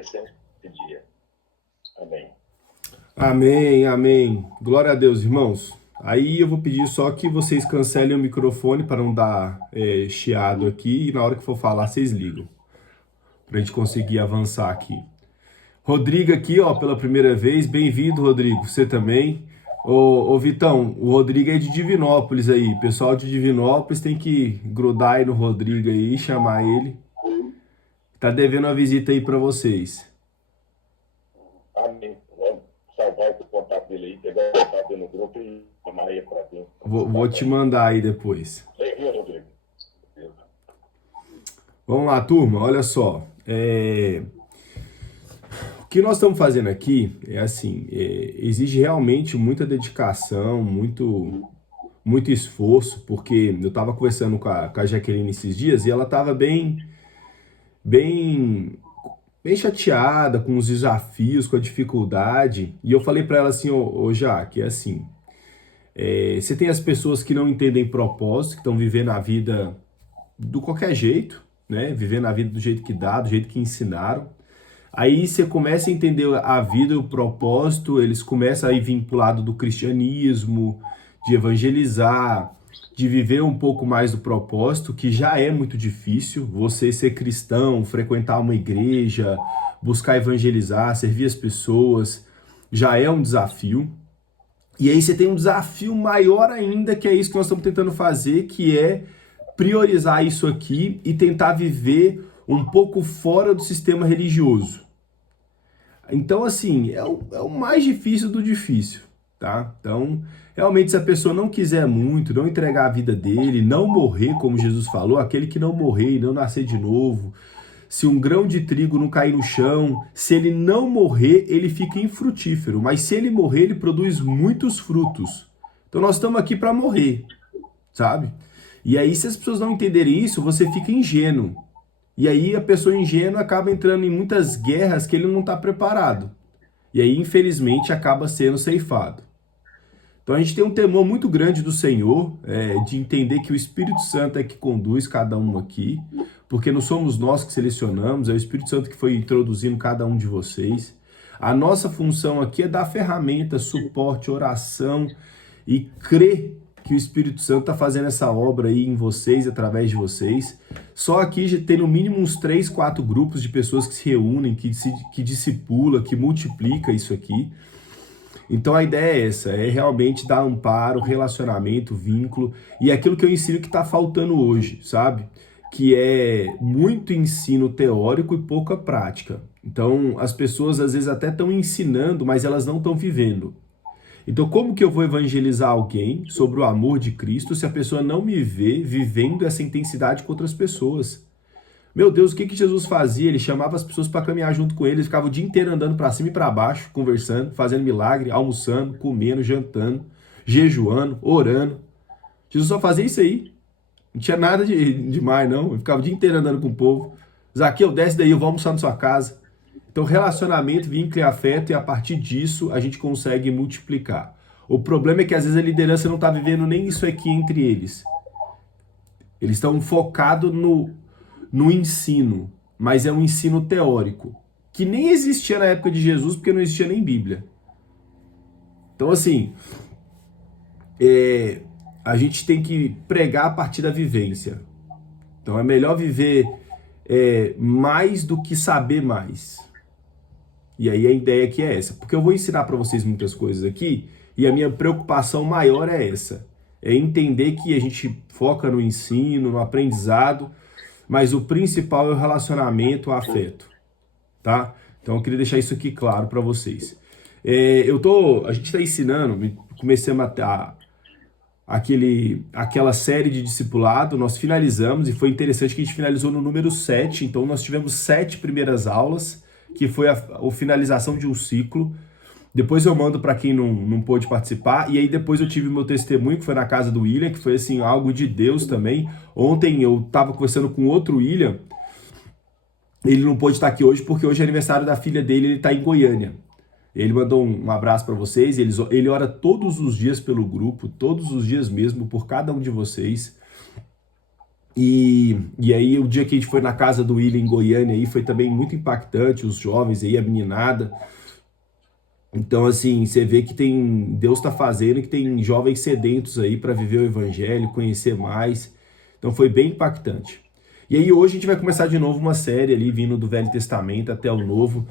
esse dia. Amém. Amém, amém. Glória a Deus, irmãos. Aí eu vou pedir só que vocês cancelem o microfone para não dar chiado aqui e na hora que for falar vocês ligam, para a gente conseguir avançar aqui. Rodrigo aqui, ó, pela primeira vez. Bem-vindo, Rodrigo. Você também. Ô, Vitão, o Rodrigo é de Divinópolis aí. Pessoal de Divinópolis tem que grudar aí no Rodrigo aí, chamar ele. Tá devendo uma visita aí para vocês. Amém. Vamos salvar o contato dele aí, pegar o contato dele no grupo e chamar ele para dentro. Vou te mandar aí depois. Bem-vindo, Rodrigo. Vamos lá, turma, olha só. O que nós estamos fazendo aqui é assim, exige realmente muita dedicação, muito esforço, porque eu estava conversando com a Jaqueline esses dias e ela estava bem chateada com os desafios, com a dificuldade, e eu falei para ela assim, ô Jaque, é assim, você tem as pessoas que não entendem propósito, que estão vivendo a vida do qualquer jeito, né? Vivendo a vida do jeito que dá, do jeito que ensinaram. Aí você começa a entender a vida e o propósito, eles começam a ir vir pro lado do cristianismo, de evangelizar, de viver um pouco mais do propósito, que já é muito difícil. Você ser cristão, frequentar uma igreja, buscar evangelizar, servir as pessoas, já é um desafio. E aí você tem um desafio maior ainda, que é isso que nós estamos tentando fazer, que é priorizar isso aqui e tentar viver um pouco fora do sistema religioso. Então, assim, é o mais difícil do difícil, tá? Então, realmente, se a pessoa não quiser muito, não entregar a vida dele, não morrer, como Jesus falou, aquele que não morrer e não nascer de novo, se um grão de trigo não cair no chão, se ele não morrer, ele fica infrutífero, mas se ele morrer, ele produz muitos frutos. Então, nós estamos aqui para morrer, sabe? E aí, se as pessoas não entenderem isso, você fica ingênuo. E aí a pessoa ingênua acaba entrando em muitas guerras que ele não está preparado. E aí, infelizmente, acaba sendo ceifado. Então a gente tem um temor muito grande do Senhor, de entender que o Espírito Santo é que conduz cada um aqui, porque não somos nós que selecionamos, é o Espírito Santo que foi introduzindo cada um de vocês. A nossa função aqui é dar ferramenta, suporte, oração e crer que o Espírito Santo está fazendo essa obra aí em vocês, através de vocês. Só aqui já tem no mínimo uns 3, 4 grupos de pessoas que se reúnem, que discipula, que multiplica isso aqui. Então a ideia é essa, é realmente dar amparo, relacionamento, vínculo, e aquilo que eu ensino que está faltando hoje, sabe? Que é muito ensino teórico e pouca prática. Então as pessoas às vezes até estão ensinando, mas elas não estão vivendo. Então, como que eu vou evangelizar alguém sobre o amor de Cristo se a pessoa não me vê vivendo essa intensidade com outras pessoas? Meu Deus, o que Jesus fazia? Ele chamava as pessoas para caminhar junto com ele, ele ficava o dia inteiro andando para cima e para baixo, conversando, fazendo milagre, almoçando, comendo, jantando, jejuando, orando. Jesus só fazia isso aí. Não tinha nada de mais, não. Ele ficava o dia inteiro andando com o povo. Zaqueu, desce daí, eu vou almoçar na sua casa. Então, relacionamento, vínculo e afeto, e a partir disso a gente consegue multiplicar. O problema é que às vezes a liderança não está vivendo nem isso aqui entre eles. Eles estão focados no ensino, mas é um ensino teórico, que nem existia na época de Jesus, porque não existia nem Bíblia. Então, assim, a gente tem que pregar a partir da vivência. Então, é melhor viver mais do que saber mais. E aí a ideia aqui é essa, porque eu vou ensinar para vocês muitas coisas aqui, e a minha preocupação maior é essa, é entender que a gente foca no ensino, no aprendizado, mas o principal é o relacionamento, o afeto, tá? Então eu queria deixar isso aqui claro para vocês. A gente está ensinando, começamos aquela série de discipulado, nós finalizamos, e foi interessante que a gente finalizou no número 7, então nós tivemos 7 primeiras aulas, que foi a finalização de um ciclo. Depois eu mando para quem não pôde participar, e aí depois eu tive meu testemunho, que foi na casa do William, que foi assim, algo de Deus também. Ontem eu estava conversando com outro William, ele não pôde estar aqui hoje, porque hoje é aniversário da filha dele, ele está em Goiânia. Ele mandou um abraço para vocês, ele ora todos os dias pelo grupo, todos os dias mesmo, por cada um de vocês. E aí o dia que a gente foi na casa do William em Goiânia aí foi também muito impactante, os jovens aí, a meninada. Então assim, você vê que tem Deus está fazendo, que tem jovens sedentos aí para viver o evangelho, conhecer mais. Então foi bem impactante. E aí hoje a gente vai começar de novo uma série ali vindo do Velho Testamento até o Novo.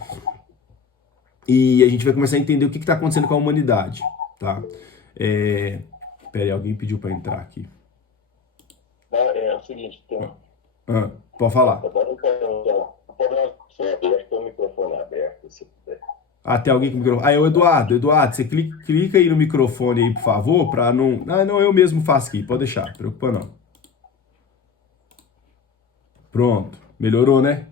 E a gente vai começar a entender o que está acontecendo com a humanidade, tá? Peraí, alguém pediu para entrar aqui. É o seguinte, Pode falar. agora eu quero aberto, o microfone aberto, se puder. Tem alguém com o microfone. É o Eduardo, você clica aí no microfone aí, por favor, para não... não, eu mesmo faço aqui, pode deixar, não preocupa não. Pronto, melhorou, né?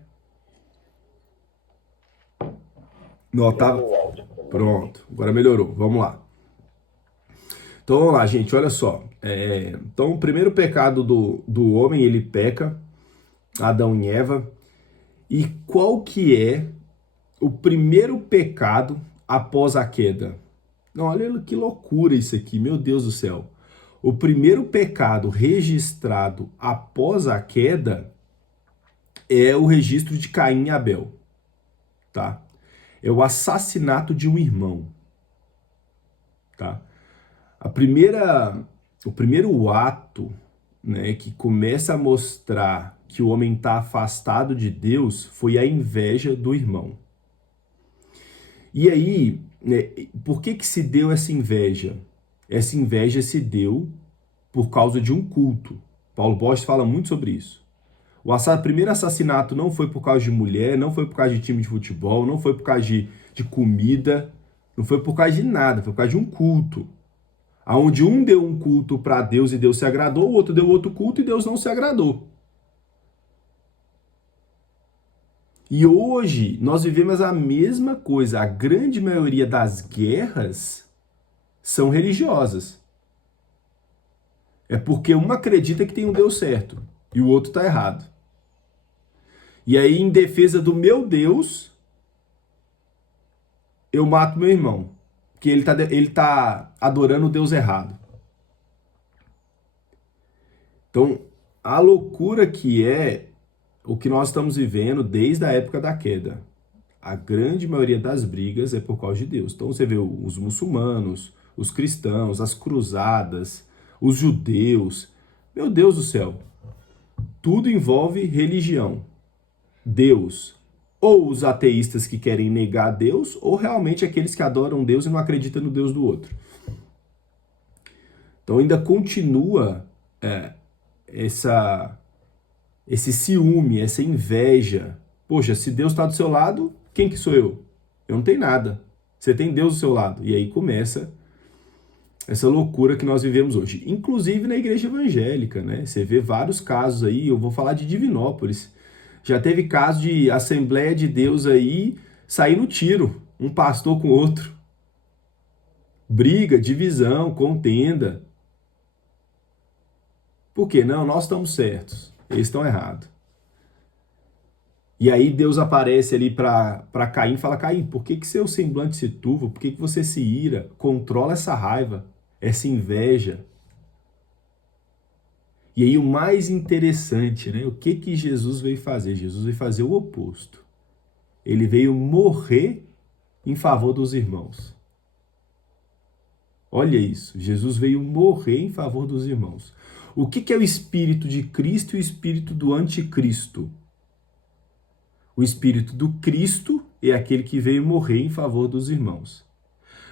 Não, tava... Pronto, agora melhorou, vamos lá. Então vamos lá, gente, olha só. Então o primeiro pecado do homem, ele peca, Adão e Eva. E qual que é o primeiro pecado após a queda? Não, olha que loucura isso aqui, meu Deus do céu. O primeiro pecado registrado após a queda é o registro de Caim e Abel, tá? É o assassinato de um irmão, tá? O primeiro ato, né, que começa a mostrar que o homem está afastado de Deus foi a inveja do irmão. E aí, né, por que se deu essa inveja? Essa inveja se deu por causa de um culto. Paulo Bosch fala muito sobre isso. O primeiro assassinato não foi por causa de mulher, não foi por causa de time de futebol, não foi por causa de comida, não foi por causa de nada, foi por causa de um culto. Onde um deu um culto para Deus e Deus se agradou, o outro deu outro culto e Deus não se agradou. E hoje nós vivemos a mesma coisa. A grande maioria das guerras são religiosas. É porque um acredita que tem um Deus certo e o outro está errado. E aí, em defesa do meu Deus, eu mato meu irmão. Porque ele tá adorando o Deus errado. Então, a loucura que é o que nós estamos vivendo desde a época da queda. A grande maioria das brigas é por causa de Deus. Então você vê os muçulmanos, os cristãos, as cruzadas, os judeus. Meu Deus do céu. Tudo envolve religião. Deus. Ou os ateístas que querem negar Deus, ou realmente aqueles que adoram Deus e não acreditam no Deus do outro. Então ainda continua esse ciúme, essa inveja. Poxa, se Deus está do seu lado, quem que sou eu? Eu não tenho nada. Você tem Deus do seu lado. E aí começa essa loucura que nós vivemos hoje. Inclusive na igreja evangélica, né? Você vê vários casos aí, eu vou falar de Divinópolis. Já teve caso de Assembleia de Deus aí sair no tiro, um pastor com outro. Briga, divisão, contenda. Por quê? Não, nós estamos certos. Eles estão errados. E aí Deus aparece ali para Caim e fala: Caim, por que seu semblante se turva? Por que você se ira? Controla essa raiva, essa inveja. E aí o mais interessante, né? O que Jesus veio fazer? Jesus veio fazer o oposto. Ele veio morrer em favor dos irmãos. Olha isso, Jesus veio morrer em favor dos irmãos. O que é o espírito de Cristo e o espírito do anticristo? O espírito do Cristo é aquele que veio morrer em favor dos irmãos.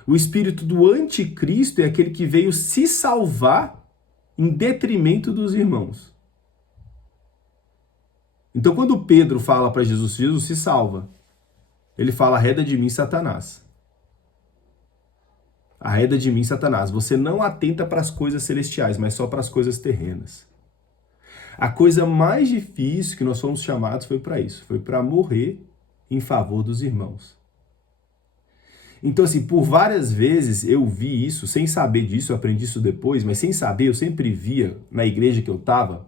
O espírito do anticristo é aquele que veio se salvar em detrimento dos irmãos. Então, quando Pedro fala para Jesus, Jesus se salva, ele fala: arreda de mim, Satanás. Arreda de mim, Satanás. Você não atenta para as coisas celestiais, mas só para as coisas terrenas. A coisa mais difícil que nós fomos chamados foi para isso. Foi para morrer em favor dos irmãos. Então, assim, por várias vezes eu vi isso, sem saber disso, eu aprendi isso depois, mas sem saber, eu sempre via na igreja que eu estava,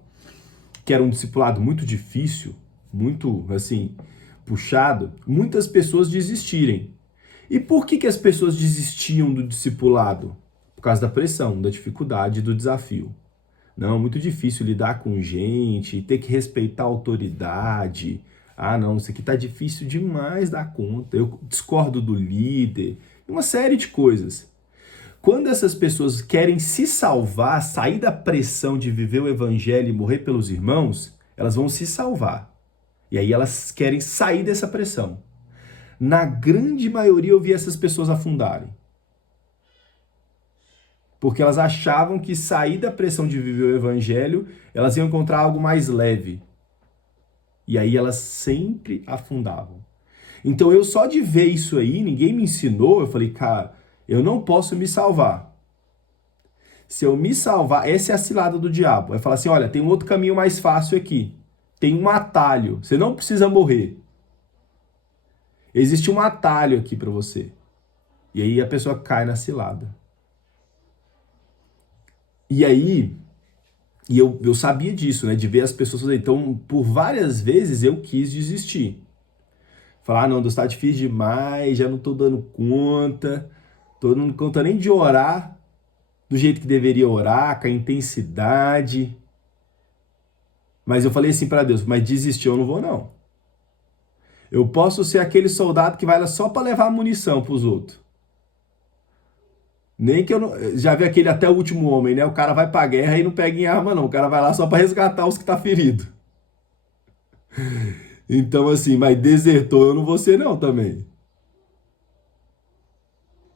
que era um discipulado muito difícil, muito, assim, puxado, muitas pessoas desistirem. E por que as pessoas desistiam do discipulado? Por causa da pressão, da dificuldade, do desafio. Não, muito difícil lidar com gente, ter que respeitar a autoridade. Ah, não, isso aqui tá difícil demais dar conta. Eu discordo do líder, uma série de coisas. Quando essas pessoas querem se salvar, sair da pressão de viver o evangelho e morrer pelos irmãos, elas vão se salvar. E aí elas querem sair dessa pressão. Na grande maioria eu vi essas pessoas afundarem. Porque elas achavam que sair da pressão de viver o evangelho, elas iam encontrar algo mais leve. E aí elas sempre afundavam. Então eu só de ver isso aí, ninguém me ensinou, eu falei, cara, eu não posso me salvar. Se eu me salvar, essa é a cilada do diabo. Vai falar assim, olha, tem um outro caminho mais fácil aqui. Tem um atalho, você não precisa morrer. Existe um atalho aqui para você. E aí a pessoa cai na cilada. E aí, eu sabia disso, né? De ver as pessoas fazer. Então, por várias vezes eu quis desistir. Falar, ah, não, Deus, tá difícil demais, já não tô dando conta. Tô não dando conta nem de orar do jeito que deveria orar, com a intensidade. Mas eu falei assim para Deus, mas desistir eu não vou não. Eu posso ser aquele soldado que vai lá só para levar munição pros outros. Nem que eu não... Já vi aquele até o último homem, né? O cara vai pra guerra e não pega em arma, não. O cara vai lá só pra resgatar os que tá ferido. Então, assim, mas desertor eu não vou ser, não, também.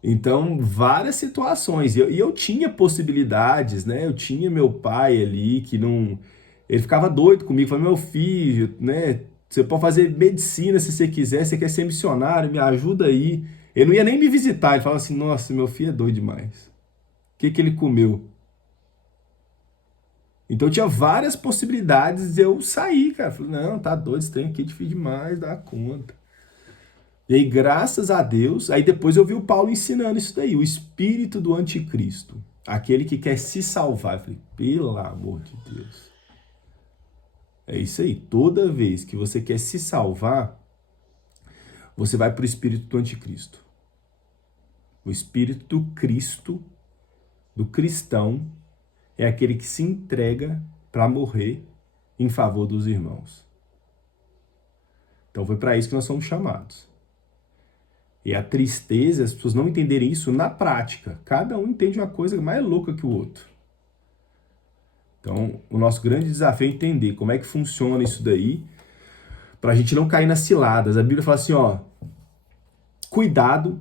Então, várias situações. E eu tinha possibilidades, né? Eu tinha meu pai ali que não. Ele ficava doido comigo, falou: meu filho, né? Você pode fazer medicina se você quiser, você quer ser missionário, me ajuda aí. Ele não ia nem me visitar, ele falava assim: nossa, meu filho é doido demais. O que que ele comeu? Então tinha várias possibilidades de eu sair, cara. Falei, não, tá doido, esse trem aqui é difícil demais, dá conta. E aí, graças a Deus, aí depois eu vi o Paulo ensinando isso daí, o espírito do anticristo. Aquele que quer se salvar. Eu falei, pelo amor de Deus. É isso aí, toda vez que você quer se salvar, você vai para o espírito do anticristo. O espírito do Cristo, do cristão, é aquele que se entrega para morrer em favor dos irmãos. Então foi para isso que nós somos chamados. E a tristeza, as pessoas não entenderem isso na prática. Cada um entende uma coisa mais louca que o outro. Então, o nosso grande desafio é entender como é que funciona isso daí, para a gente não cair nas ciladas. A Bíblia fala assim, ó, cuidado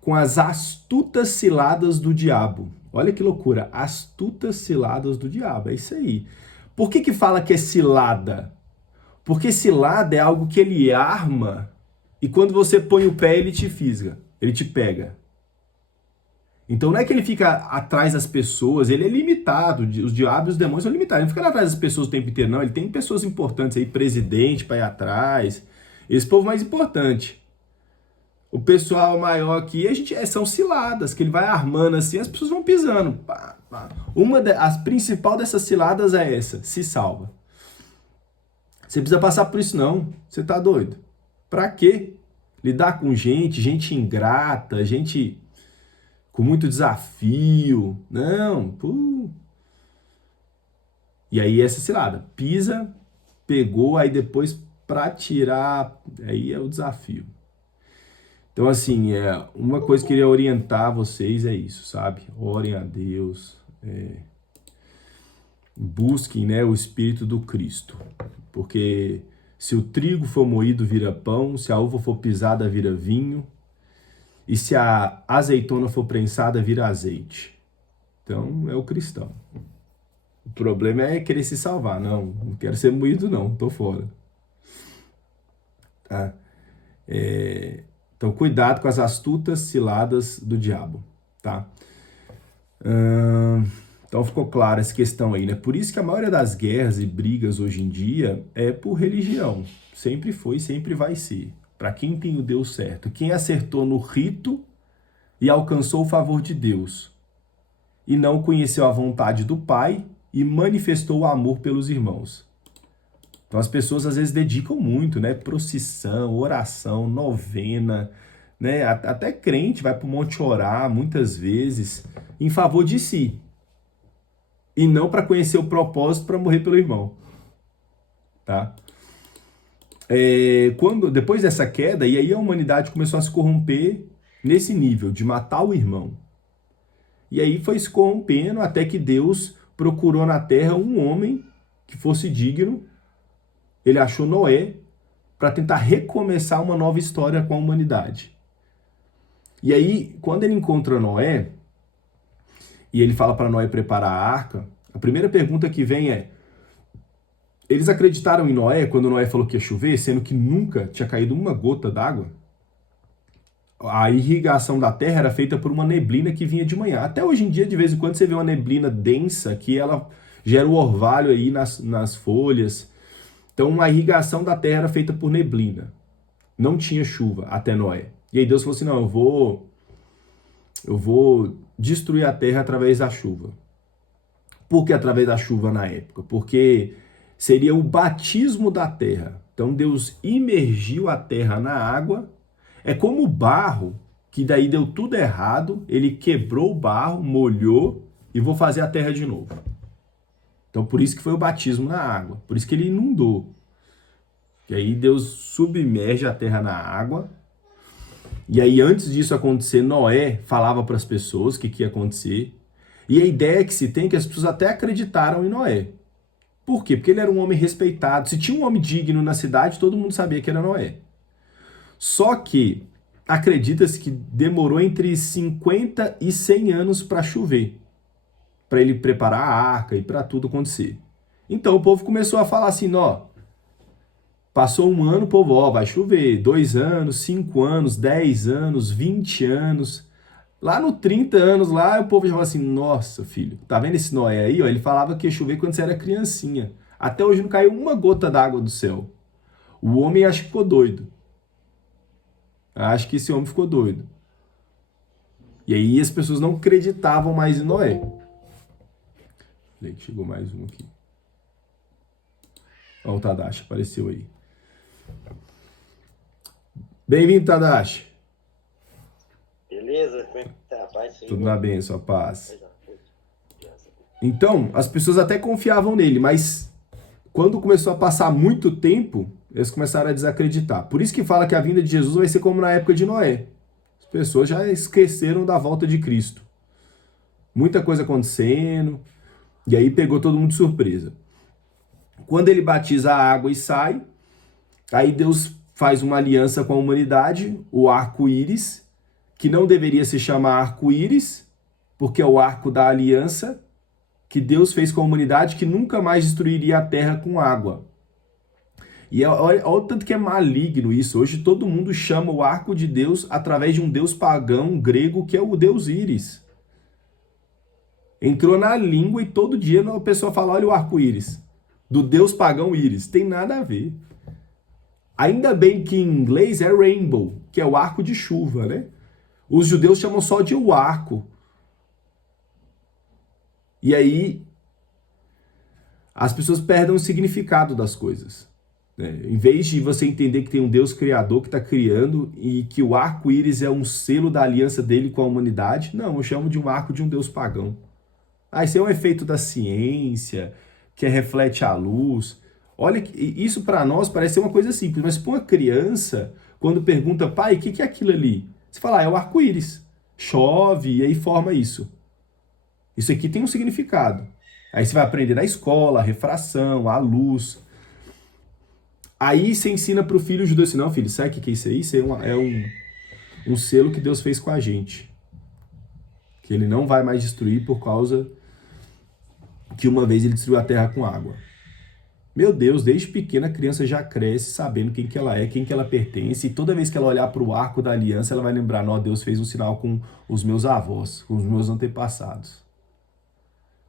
com as astutas ciladas do diabo. Olha que loucura, astutas ciladas do diabo, é isso aí. Por que que fala que é cilada? Porque cilada é algo que ele arma e quando você põe o pé ele te fisga, ele te pega. Então não é que ele fica atrás das pessoas, ele é limitado, os diabos e os demônios são limitados, ele não fica atrás das pessoas o tempo inteiro, não, ele tem pessoas importantes aí, presidente para ir atrás, esse povo mais importante. O pessoal maior aqui, são ciladas, que ele vai armando assim, as pessoas vão pisando. Pá, pá. A principal dessas ciladas é essa, se salva. Você precisa passar por isso não, você tá doido? Pra quê? Lidar com gente ingrata, gente com muito desafio. Não, pô. E aí essa cilada, pisa, pegou, aí depois pra tirar, aí é o desafio. Então, assim, uma coisa que eu queria orientar vocês é isso, sabe? Orem a Deus, busquem, né, o Espírito do Cristo. Porque se o trigo for moído, vira pão, se a uva for pisada, vira vinho, e se a azeitona for prensada, vira azeite. Então, é o cristão. O problema é querer se salvar. Não quero ser moído, não, tô fora. Tá? Então, cuidado com as astutas ciladas do diabo, tá? Então, ficou clara essa questão aí, né? Por isso que a maioria das guerras e brigas hoje em dia é por religião. Sempre foi, sempre vai ser. Para quem tem o Deus certo. Quem acertou no rito e alcançou o favor de Deus. E não conheceu a vontade do Pai e manifestou o amor pelos irmãos. Então as pessoas às vezes dedicam muito, né? Procissão, oração, novena, né? Até crente vai para o monte orar muitas vezes em favor de si. e não para conhecer o propósito para morrer pelo irmão, tá? Depois dessa queda, e aí a humanidade começou a se corromper nesse nível de matar o irmão. E aí foi se corrompendo até que Deus procurou na terra um homem que fosse digno. Ele achou Noé para tentar recomeçar uma nova história com a humanidade. E aí, quando ele encontra Noé, e ele fala para Noé preparar a arca, a primeira pergunta que vem é: eles acreditaram em Noé quando Noé falou que ia chover, sendo que nunca tinha caído uma gota d'água? A irrigação da terra era feita por uma neblina que vinha de manhã. Até hoje em dia, de vez em quando, você vê uma neblina densa que ela gera o orvalho aí nas folhas. Então, a irrigação da terra era feita por neblina. Não tinha chuva até Noé. E aí Deus falou assim, não, eu vou destruir a terra através da chuva. Por que através da chuva na época? Porque seria o batismo da terra. Então, Deus imergiu a terra na água. É como o barro, que daí deu tudo errado, ele quebrou o barro, molhou e vou fazer a terra de novo. Então por isso que foi o batismo na água, por isso que ele inundou. E aí Deus submerge a terra na água. E aí antes disso acontecer, Noé falava para as pessoas o que ia acontecer. E a ideia que se tem é que as pessoas até acreditaram em Noé. Por quê? Porque ele era um homem respeitado. Se tinha um homem digno na cidade, todo mundo sabia que era Noé. Só que acredita-se que demorou entre 50 e 100 anos para chover, para ele preparar a arca e para tudo acontecer. Então o povo começou a falar assim, ó, passou um ano, o povo, ó, vai chover, 2 anos, 5 anos, 10 anos, 20 anos. Lá no 30 anos, lá o povo já falava assim, nossa filho, tá vendo esse Noé aí? Ó, ele falava que ia chover quando você era criancinha. Até hoje não caiu uma gota d'água do céu. O homem acho que ficou doido. Acho que esse homem ficou doido. E aí as pessoas não acreditavam mais em Noé. Chegou mais um aqui. Ó, o Tadashi apareceu aí. Bem-vindo, Tadashi. Beleza? Como é que tá? Paz, Senhor? Tudo na bênção, a paz. Então, as pessoas até confiavam nele, mas quando começou a passar muito tempo, eles começaram a desacreditar. Por isso que fala que a vinda de Jesus vai ser como na época de Noé. As pessoas já esqueceram da volta de Cristo. Muita coisa acontecendo, e aí pegou todo mundo de surpresa. Quando ele batiza a água e sai, aí Deus faz uma aliança com a humanidade, o arco-íris, que não deveria se chamar arco-íris, porque é o arco da aliança que Deus fez com a humanidade, que nunca mais destruiria a terra com água. E olha o tanto que é maligno isso. Hoje todo mundo chama o arco de Deus através de um deus pagão grego, que é o deus Íris. Entrou na língua e todo dia a pessoa fala, olha o arco-íris, do deus pagão Íris. Tem nada a ver. Ainda bem que em inglês é rainbow, que é o arco de chuva, né? Os judeus chamam só de o arco. E aí as pessoas perdem o significado das coisas. Em vez de você entender que tem um Deus criador que está criando e que o arco-íris é um selo da aliança dele com a humanidade, não, eu chamo de um arco de um Deus pagão. Ah, isso é um efeito da ciência, que reflete a luz. Olha, isso para nós parece ser uma coisa simples, mas para uma criança, quando pergunta, pai, o que é aquilo ali? Você fala, é o arco-íris. Chove e aí forma isso. Isso aqui tem um significado. Aí você vai aprender na escola, a refração, a luz. Aí você ensina para o filho judeu assim, não, filho, sabe o que é isso aí? Isso é um selo que Deus fez com a gente. Que ele não vai mais destruir por causa que uma vez ele destruiu a terra com água. Meu Deus, desde pequena a criança já cresce sabendo quem que ela é, quem que ela pertence. E toda vez que ela olhar para o arco da aliança, ela vai lembrar, não, Deus fez um sinal com os meus avós, com os meus antepassados.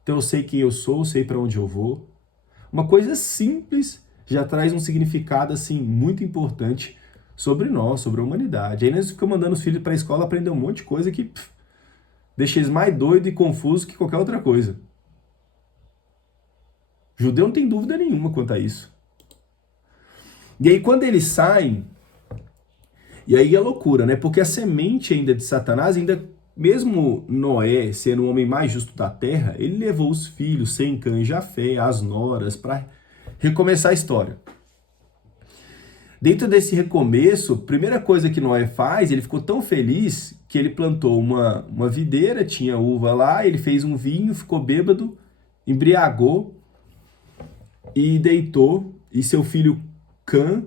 Então eu sei quem eu sou, sei para onde eu vou. Uma coisa simples já traz um significado assim muito importante sobre nós, sobre a humanidade. Aí nós ficamos mandando os filhos para a escola aprender um monte de coisa que deixa eles mais doidos e confusos que qualquer outra coisa. Judeu não tem dúvida nenhuma quanto a isso. E aí quando eles saem, e aí é loucura, né? Porque a semente ainda de Satanás ainda mesmo Noé sendo o homem mais justo da terra, ele levou os filhos, Sem, Cã e Jafé, as noras, para recomeçar a história. Dentro desse recomeço, a primeira coisa que Noé faz, ele ficou tão feliz que ele plantou uma videira, tinha uva lá, ele fez um vinho, ficou bêbado, embriagou e deitou, e seu filho Cã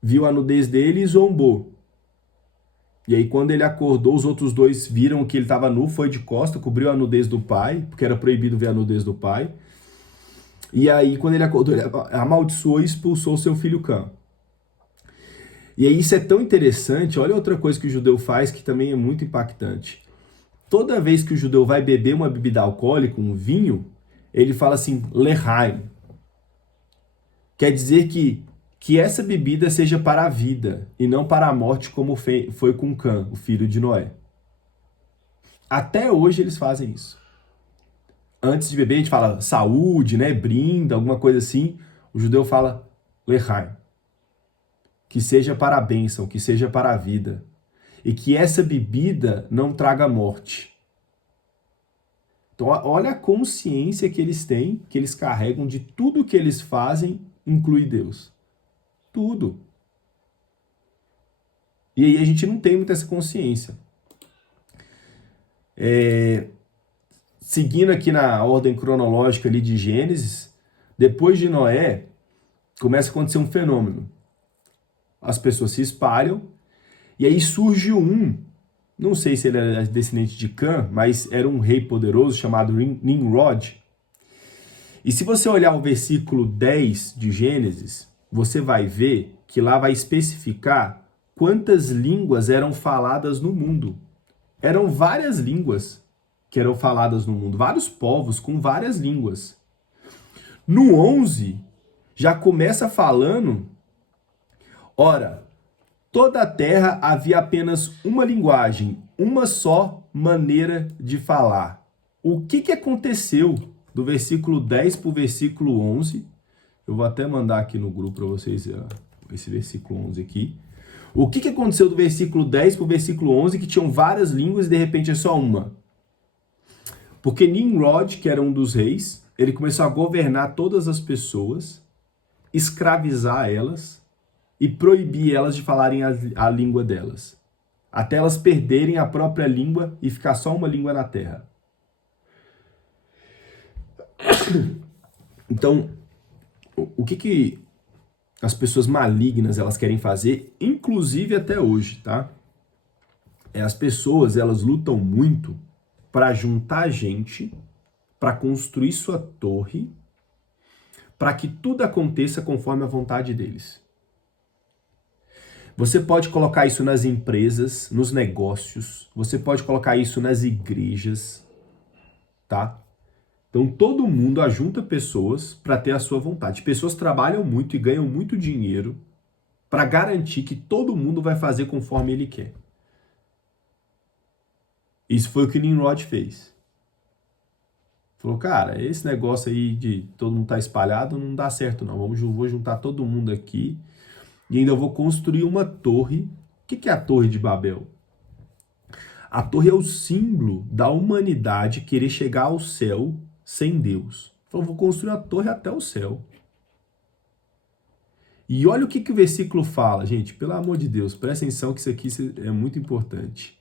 viu a nudez dele e zombou. E aí quando ele acordou, os outros dois viram que ele estava nu, foi de costa, cobriu a nudez do pai, porque era proibido ver a nudez do pai. E aí quando ele acordou, ele amaldiçoou e expulsou seu filho Cã. E aí isso é tão interessante, olha outra coisa que o judeu faz que também é muito impactante. Toda vez que o judeu vai beber uma bebida alcoólica, um vinho, ele fala assim, lehaim. Quer dizer que essa bebida seja para a vida e não para a morte, como foi com Cã, o filho de Noé. Até hoje eles fazem isso. Antes de beber a gente fala saúde, né, brinda, alguma coisa assim. O judeu fala lehaim. Que seja para a bênção, que seja para a vida. E que essa bebida não traga morte. Então, olha a consciência que eles têm, que eles carregam de tudo que eles fazem, inclui Deus. Tudo. E aí a gente não tem muita essa consciência. Seguindo aqui na ordem cronológica ali de Gênesis, depois de Noé, começa a acontecer um fenômeno. As pessoas se espalham, e aí surge não sei se ele era descendente de Cã, mas era um rei poderoso chamado Nimrod. E se você olhar o versículo 10 de Gênesis, você vai ver que lá vai especificar quantas línguas eram faladas no mundo. Eram várias línguas que eram faladas no mundo, vários povos com várias línguas. No 11, já começa falando, ora, toda a terra havia apenas uma linguagem, uma só maneira de falar. O que aconteceu do versículo 10 para o versículo 11? Eu vou até mandar aqui no grupo para vocês esse versículo 11 aqui. O que aconteceu do versículo 10 para o versículo 11 que tinham várias línguas e de repente é só uma? Porque Nimrod, que era um dos reis, ele começou a governar todas as pessoas, escravizar elas e proibir elas de falarem a língua delas, até elas perderem a própria língua e ficar só uma língua na terra. Então, o que as pessoas malignas elas querem fazer, inclusive até hoje, tá? As pessoas, elas lutam muito para juntar gente, para construir sua torre, para que tudo aconteça conforme a vontade deles. Você pode colocar isso nas empresas, nos negócios, você pode colocar isso nas igrejas, tá? Então todo mundo ajunta pessoas para ter a sua vontade. Pessoas trabalham muito e ganham muito dinheiro para garantir que todo mundo vai fazer conforme ele quer. Isso foi o que Nimrod fez. Falou, cara, esse negócio aí de todo mundo tá espalhado não dá certo não. Vou juntar todo mundo aqui e ainda vou construir uma torre. O que é a Torre de Babel? A torre é o símbolo da humanidade querer chegar ao céu sem Deus. Falou, vou construir a torre até o céu. E olha o que o versículo fala, gente. Pelo amor de Deus, presta atenção que isso aqui é muito importante.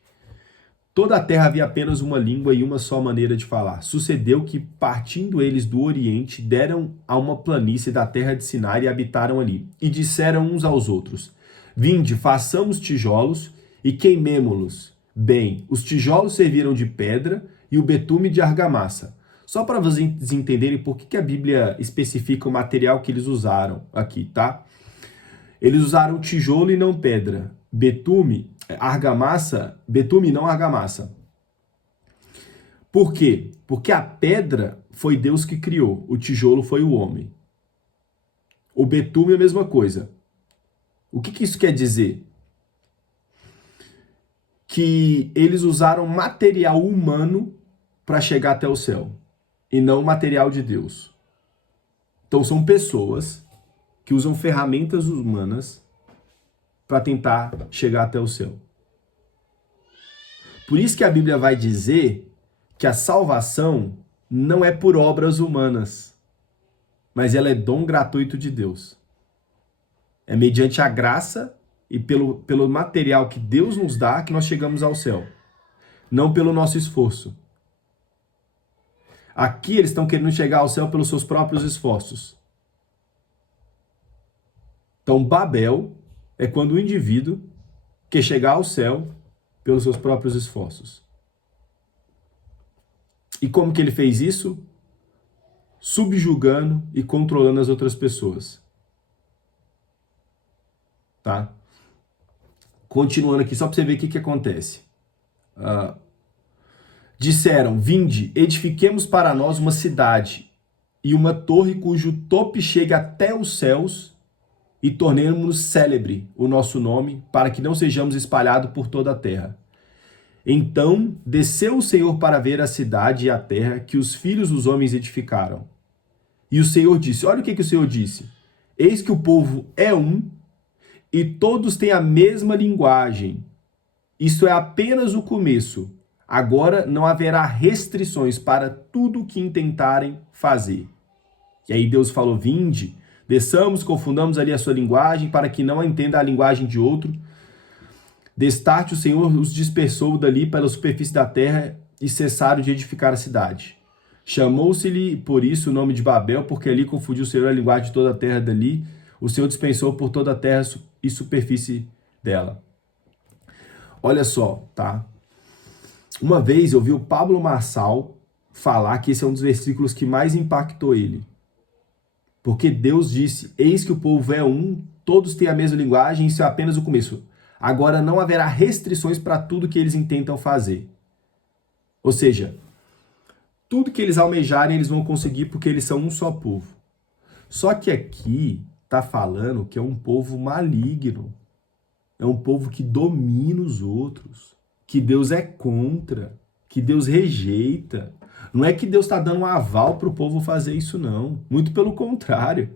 Toda a terra havia apenas uma língua e uma só maneira de falar. Sucedeu que, partindo eles do Oriente, deram a uma planície da terra de Sinai e habitaram ali. E disseram uns aos outros, vinde, façamos tijolos e queimemo-los. Bem, os tijolos serviram de pedra e o betume de argamassa. Só para vocês entenderem por que a Bíblia especifica o material que eles usaram aqui, tá? Eles usaram tijolo e não pedra. Betume, argamassa, betume não argamassa. Por quê? Porque a pedra foi Deus que criou, o tijolo foi o homem. O betume é a mesma coisa. O que isso quer dizer? Que eles usaram material humano para chegar até o céu, e não material de Deus. Então são pessoas que usam ferramentas humanas para tentar chegar até o céu. Por isso que a Bíblia vai dizer que a salvação não é por obras humanas, mas ela é dom gratuito de Deus. É mediante a graça e pelo material que Deus nos dá que nós chegamos ao céu, não pelo nosso esforço. Aqui eles estão querendo chegar ao céu pelos seus próprios esforços. Então, Babel é quando o indivíduo quer chegar ao céu pelos seus próprios esforços. E como que ele fez isso? Subjugando e controlando as outras pessoas. Tá? Continuando aqui, só para você ver o que acontece. Disseram, vinde, edifiquemos para nós uma cidade e uma torre cujo tope chegue até os céus e tornemos-nos célebre o nosso nome, para que não sejamos espalhados por toda a terra. Então desceu o Senhor para ver a cidade e a terra que os filhos dos homens edificaram. E o Senhor disse, olha o que o Senhor disse, eis que o povo é um, e todos têm a mesma linguagem. Isso é apenas o começo. Agora não haverá restrições para tudo o que intentarem fazer. E aí Deus falou, vinde, desçamos, confundamos ali a sua linguagem, para que não entenda a linguagem de outro. Destarte o Senhor os dispersou dali pela superfície da terra e cessaram de edificar a cidade. Chamou-se-lhe por isso o nome de Babel, porque ali confundiu o Senhor a linguagem de toda a terra dali. O Senhor dispensou por toda a terra e superfície dela. Olha só, tá? Uma vez eu vi o Pablo Marçal falar que esse é um dos versículos que mais impactou ele. Porque Deus disse, eis que o povo é um, todos têm a mesma linguagem, isso é apenas o começo. Agora não haverá restrições para tudo que eles intentam fazer. Ou seja, tudo que eles almejarem eles vão conseguir porque eles são um só povo. Só que aqui está falando que é um povo maligno. É um povo que domina os outros. Que Deus é contra. Que Deus rejeita. Não é que Deus está dando um aval para o povo fazer isso, não. Muito pelo contrário.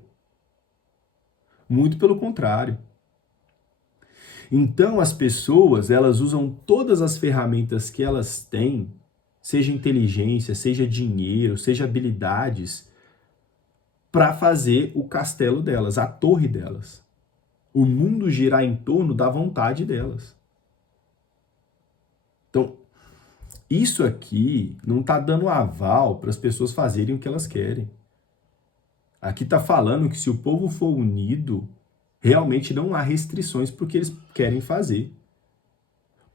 Muito pelo contrário. Então, as pessoas, elas usam todas as ferramentas que elas têm, seja inteligência, seja dinheiro, seja habilidades, para fazer o castelo delas, a torre delas. O mundo girar em torno da vontade delas. Então, isso aqui não está dando aval para as pessoas fazerem o que elas querem. Aqui está falando que se o povo for unido, realmente não há restrições para o que eles querem fazer.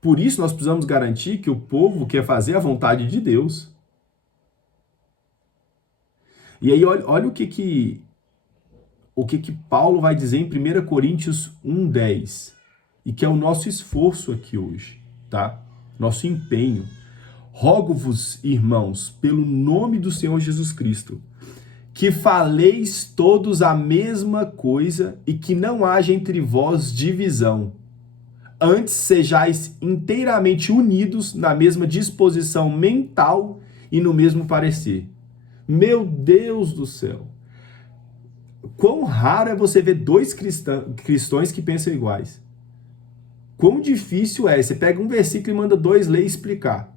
Por isso nós precisamos garantir que o povo quer fazer a vontade de Deus. E aí olha o que Paulo vai dizer em 1 Coríntios 1:10, e que é o nosso esforço aqui hoje, tá? Nosso empenho. Rogo-vos, irmãos, pelo nome do Senhor Jesus Cristo, que faleis todos a mesma coisa e que não haja entre vós divisão. Antes sejais inteiramente unidos na mesma disposição mental e no mesmo parecer. Meu Deus do céu! Quão raro é você ver dois cristãos que pensam iguais. Quão difícil é. Você pega um versículo e manda dois ler e explicar.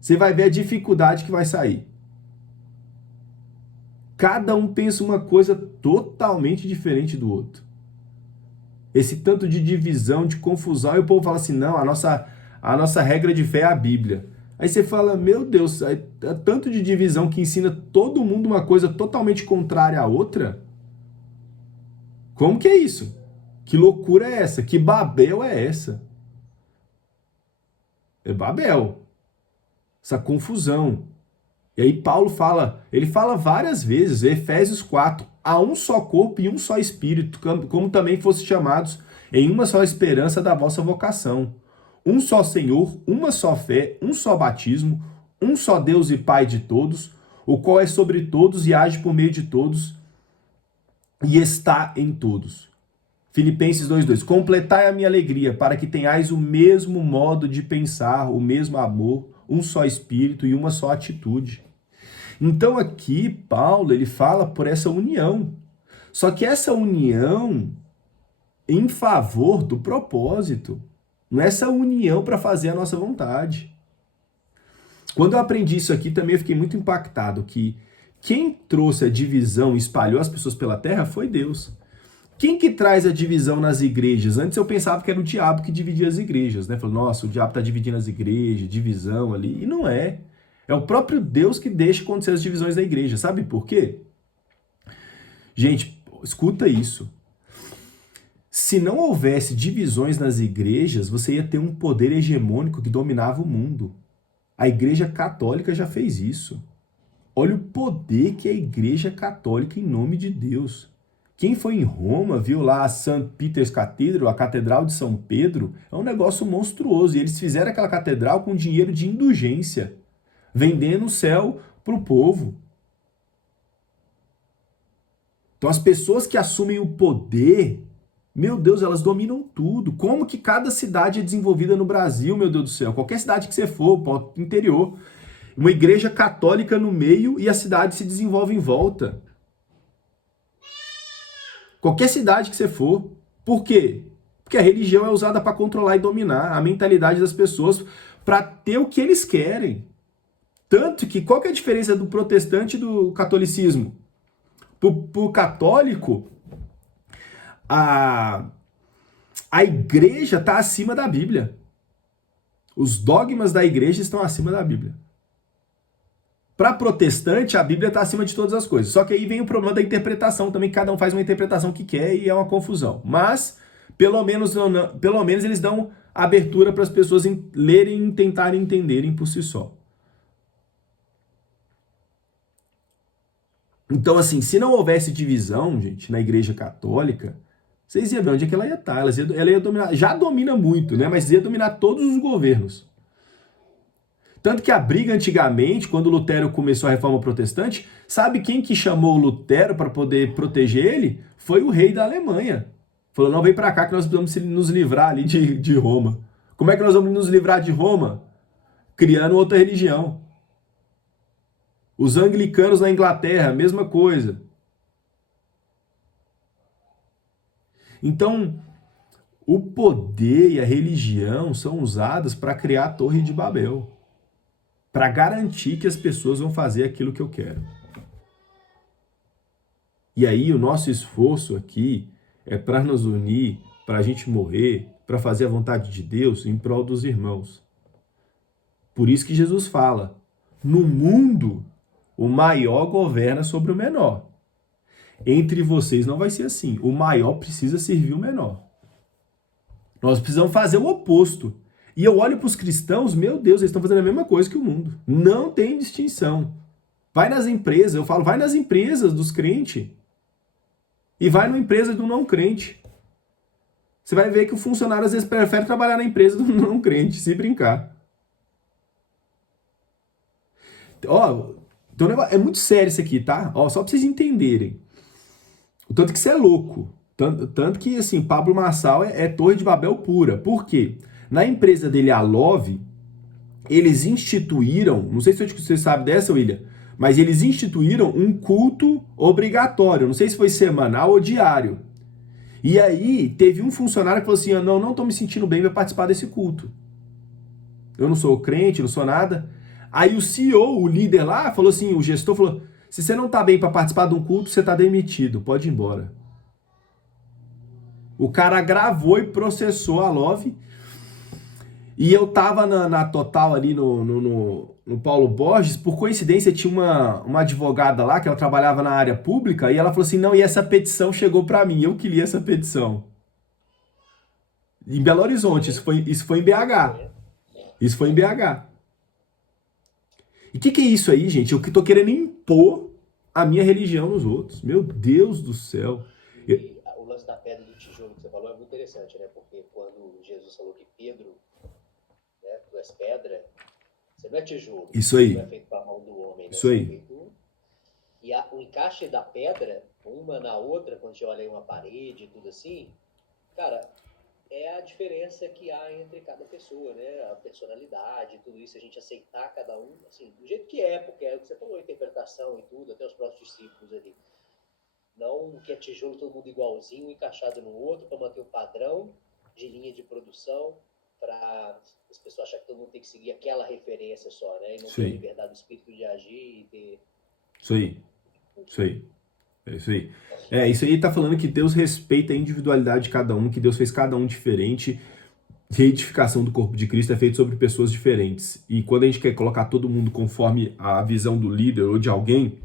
Você vai ver a dificuldade que vai sair. Cada um pensa uma coisa totalmente diferente do outro. Esse tanto de divisão, de confusão, e o povo fala assim, não, a nossa regra de fé é a Bíblia. Aí você fala, meu Deus, é tanto de divisão que ensina todo mundo uma coisa totalmente contrária à outra? Como que é isso? Que loucura é essa? Que Babel é essa? É Babel. Essa confusão. E aí Paulo fala, ele fala várias vezes, Efésios 4, há um só corpo e um só espírito, como também fossem chamados em uma só esperança da vossa vocação. Um só Senhor, uma só fé, um só batismo, um só Deus e Pai de todos, o qual é sobre todos e age por meio de todos e está em todos. Filipenses 2:2, completai a minha alegria para que tenhais o mesmo modo de pensar, o mesmo amor, um só espírito e uma só atitude. Então aqui Paulo ele fala por essa união. Só que essa união em favor do propósito. nessa união para fazer a nossa vontade. Quando eu aprendi isso aqui, também eu fiquei muito impactado que quem trouxe a divisão e espalhou as pessoas pela terra foi Deus. Quem que traz a divisão nas igrejas? Antes eu pensava que era o diabo que dividia as igrejas, né? Falei, nossa, o diabo está dividindo as igrejas, divisão ali. E não é. É o próprio Deus que deixa acontecer as divisões da igreja. Sabe por quê? Gente, escuta isso. Se não houvesse divisões nas igrejas, você ia ter um poder hegemônico que dominava o mundo. A Igreja Católica já fez isso. Olha o poder que é a Igreja Católica em nome de Deus. Quem foi em Roma viu lá a St. Peter's Cathedral, a Catedral de São Pedro, é um negócio monstruoso. E eles fizeram aquela catedral com dinheiro de indulgência, vendendo o céu para o povo. Então as pessoas que assumem o poder, meu Deus, elas dominam tudo. Como que cada cidade é desenvolvida no Brasil, meu Deus do céu? Qualquer cidade que você for, pro interior, uma igreja católica no meio e a cidade se desenvolve em volta. Qualquer cidade que você for. Por quê? Porque a religião é usada para controlar e dominar a mentalidade das pessoas para ter o que eles querem. Tanto que, qual que é a diferença do protestante e do catolicismo? Pro católico, a igreja está acima da Bíblia. Os dogmas da igreja estão acima da Bíblia. Para protestante, a Bíblia está acima de todas as coisas. Só que aí vem o problema da interpretação também, que cada um faz uma interpretação que quer e é uma confusão. Mas, pelo menos eles dão abertura para as pessoas lerem e tentarem entenderem por si só. Então, assim, se não houvesse divisão, gente, na Igreja Católica, vocês iam ver onde é que ela ia estar. Ela ia dominar, já domina muito, né? Mas ia dominar todos os governos. Tanto que a briga antigamente, quando Lutero começou a reforma protestante, sabe quem que chamou Lutero para poder proteger ele? Foi o rei da Alemanha. Falou, não, vem para cá que nós precisamos nos livrar ali de Roma. Como é que nós vamos nos livrar de Roma? Criando outra religião. Os anglicanos na Inglaterra, mesma coisa. Então, o poder e a religião são usadas para criar a Torre de Babel, para garantir que as pessoas vão fazer aquilo que eu quero. E aí o nosso esforço aqui é para nos unir, para a gente morrer, para fazer a vontade de Deus em prol dos irmãos. Por isso que Jesus fala, no mundo o maior governa sobre o menor. Entre vocês não vai ser assim. O maior precisa servir o menor. Nós precisamos fazer o oposto. E eu olho para os cristãos, meu Deus, eles estão fazendo a mesma coisa que o mundo. Não tem distinção. Vai nas empresas, eu falo, vai nas empresas dos crentes. E vai numa empresa do não crente. Você vai ver que o funcionário às vezes prefere trabalhar na empresa do não crente, se brincar. Ó, então, é muito sério isso aqui, tá? Ó, só para vocês entenderem. O tanto que isso é louco. Tanto que, assim, Pablo Marçal é Torre de Babel pura. Por quê? Na empresa dele, a Love, eles instituíram, não sei se você sabe dessa, William, mas eles instituíram um culto obrigatório. Não sei se foi semanal ou diário. E aí, teve um funcionário que falou assim, não tô me sentindo bem para participar desse culto. Eu não sou crente, não sou nada. Aí o CEO, o líder lá, falou assim, o gestor falou, se você não tá bem para participar de um culto, você tá demitido, pode ir embora. O cara gravou e processou a Love. E eu tava na Total ali no Paulo Borges, por coincidência tinha uma advogada lá, que ela trabalhava na área pública, e ela falou assim, não, e essa petição chegou para mim, eu que li essa petição. Em Belo Horizonte, isso foi em BH. Isso foi em BH. E o que é isso aí, gente? Eu que tô querendo impor a minha religião nos outros. Meu Deus do céu. E o lance da pedra do tijolo que você falou é muito interessante, né? Porque quando Jesus falou que Pedro, né, tu és pedra, você não é tijolo. Isso aí. Não é feito com a mão do homem, né? Isso aí. É feito... E o encaixe da pedra, uma na outra, quando você olha em uma parede e tudo assim, cara, é a diferença que há entre cada pessoa, né? A personalidade, tudo isso, a gente aceitar cada um, assim, do jeito que é, porque é o que você falou, a interpretação e tudo, até os próprios discípulos ali. Não que é tijolo todo mundo igualzinho, encaixado no outro, para manter um padrão de linha de produção. para as pessoas acharem que todo mundo tem que seguir aquela referência só, né? E não ter Sim. a liberdade do espírito de agir e ter... Isso aí. Isso aí. É isso aí. Isso aí tá falando que Deus respeita a individualidade de cada um, que Deus fez cada um diferente. E a edificação do corpo de Cristo é feita sobre pessoas diferentes. E quando a gente quer colocar todo mundo conforme a visão do líder ou de alguém,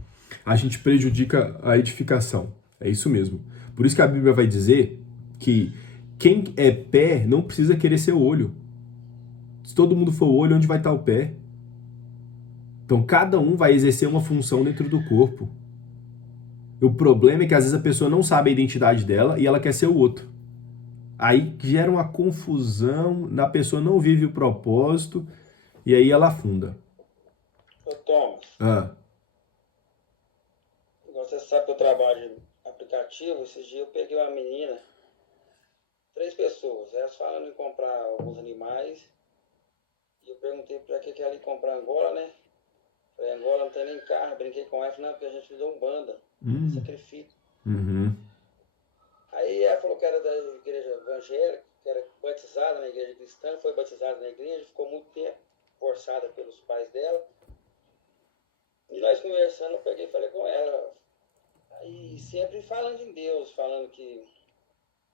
a gente prejudica a edificação. É isso mesmo. Por isso que a Bíblia vai dizer que quem é pé não precisa querer ser olho. Se todo mundo for olho, onde vai estar o pé? Então cada um vai exercer uma função dentro do corpo. O problema é que às vezes a pessoa não sabe a identidade dela e ela quer ser o outro. Aí gera uma confusão, a pessoa não vive o propósito e aí ela afunda. Ô, Thomas, Ah, você sabe que eu trabalho em aplicativo. Esses dias eu peguei uma menina, 3 pessoas, elas falando em comprar alguns animais. E eu perguntei pra que ela ia comprar Angola, né? Falei, Angola não tem nem carro. Brinquei com ela, falei, não, porque a gente deu Umbanda, sacrifício. uhum, Aí ela falou que era da igreja evangélica, que era batizada na igreja cristã, foi batizada na igreja, ficou muito tempo forçada pelos pais dela. E nós conversando, eu peguei e falei com ela. Aí sempre falando em Deus, falando que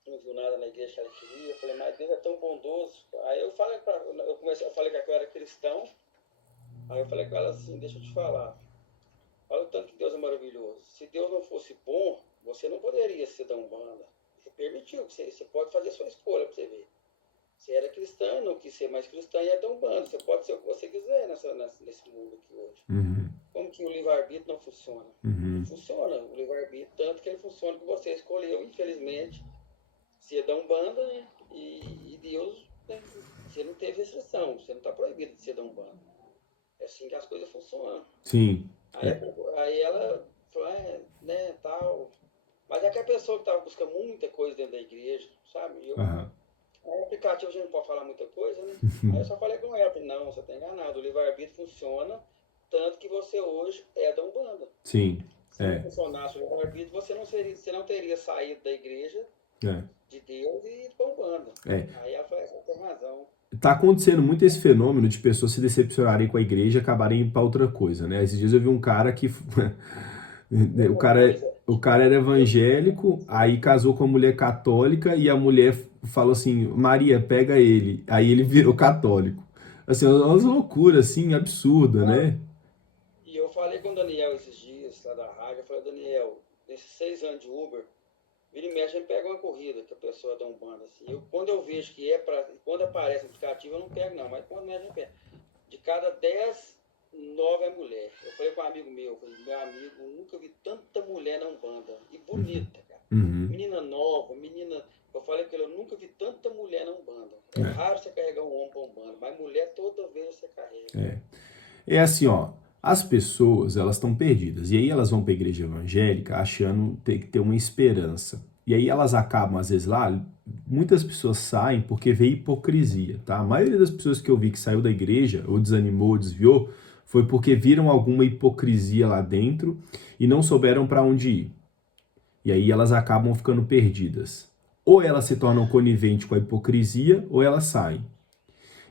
não viu nada na igreja que ela queria. Eu falei, mas Deus é tão bondoso. Aí eu falei pra ela, eu falei que eu era cristão. Aí eu falei com ela assim, deixa eu te falar. Olha o tanto que Deus é maravilhoso. Se Deus não fosse bom, você não poderia ser da Umbanda. Ele permitiu, que você pode fazer a sua escolha pra você ver. Você era cristã, não quis ser mais cristã e é da Umbanda. Você pode ser o que você quiser nesse mundo aqui hoje. uhum, Como que o livre-arbítrio não funciona? uhum. Funciona o livre-arbítrio, tanto que ele funciona que você escolheu, infelizmente, ser da Umbanda, né? E Deus, né? Você não teve restrição, você não está proibido de ser da Umbanda. É assim que as coisas funcionam. Sim. Aí ela falou, né, tal. Mas é que a pessoa que estava buscando muita coisa dentro da igreja, sabe? Aham. O aplicativo a gente não pode falar muita coisa, né? Aí eu só falei com ela, falei, não, você está enganado, o livre-arbítrio funciona, tanto que você hoje é da Umbanda. Sim. Se não funcionasse o livre-arbítrio, você não teria saído da igreja É. de Deus e ido para Umbanda. É. Aí ela falou, você tem razão. Tá acontecendo muito esse fenômeno de pessoas se decepcionarem com a igreja e acabarem indo pra outra coisa, né? Esses dias eu vi um cara que o cara era evangélico, aí casou com uma mulher católica e a mulher falou assim: Maria, pega ele. Aí ele virou católico. Assim, umas loucuras assim, absurda, né? E eu falei com o Daniel esses dias, lá da rádio, eu falei, Daniel, nesses 6 anos de Uber, vira e mexe, a gente pega uma corrida que a pessoa dá um bando assim. Quando eu vejo que quando aparece no aplicativo, eu não pego não, mas quando mexe, a gente pega. De cada 10, 9 é mulher. Eu falei com um amigo meu, falei, meu amigo, eu nunca vi tanta mulher na Umbanda. E bonita, cara. Uhum. Menina nova, menina... Eu falei com ele, eu nunca vi tanta mulher na Umbanda. É raro você carregar um homem pra Umbanda, mas mulher toda vez você carrega. É assim, ó, as pessoas, elas estão perdidas. E aí elas vão para a igreja evangélica achando ter que ter uma esperança. E aí elas acabam, às vezes, lá, muitas pessoas saem porque vê hipocrisia, tá? A maioria das pessoas que eu vi que saiu da igreja, ou desanimou, ou desviou, foi porque viram alguma hipocrisia lá dentro e não souberam para onde ir. E aí elas acabam ficando perdidas. Ou elas se tornam coniventes com a hipocrisia, ou elas saem.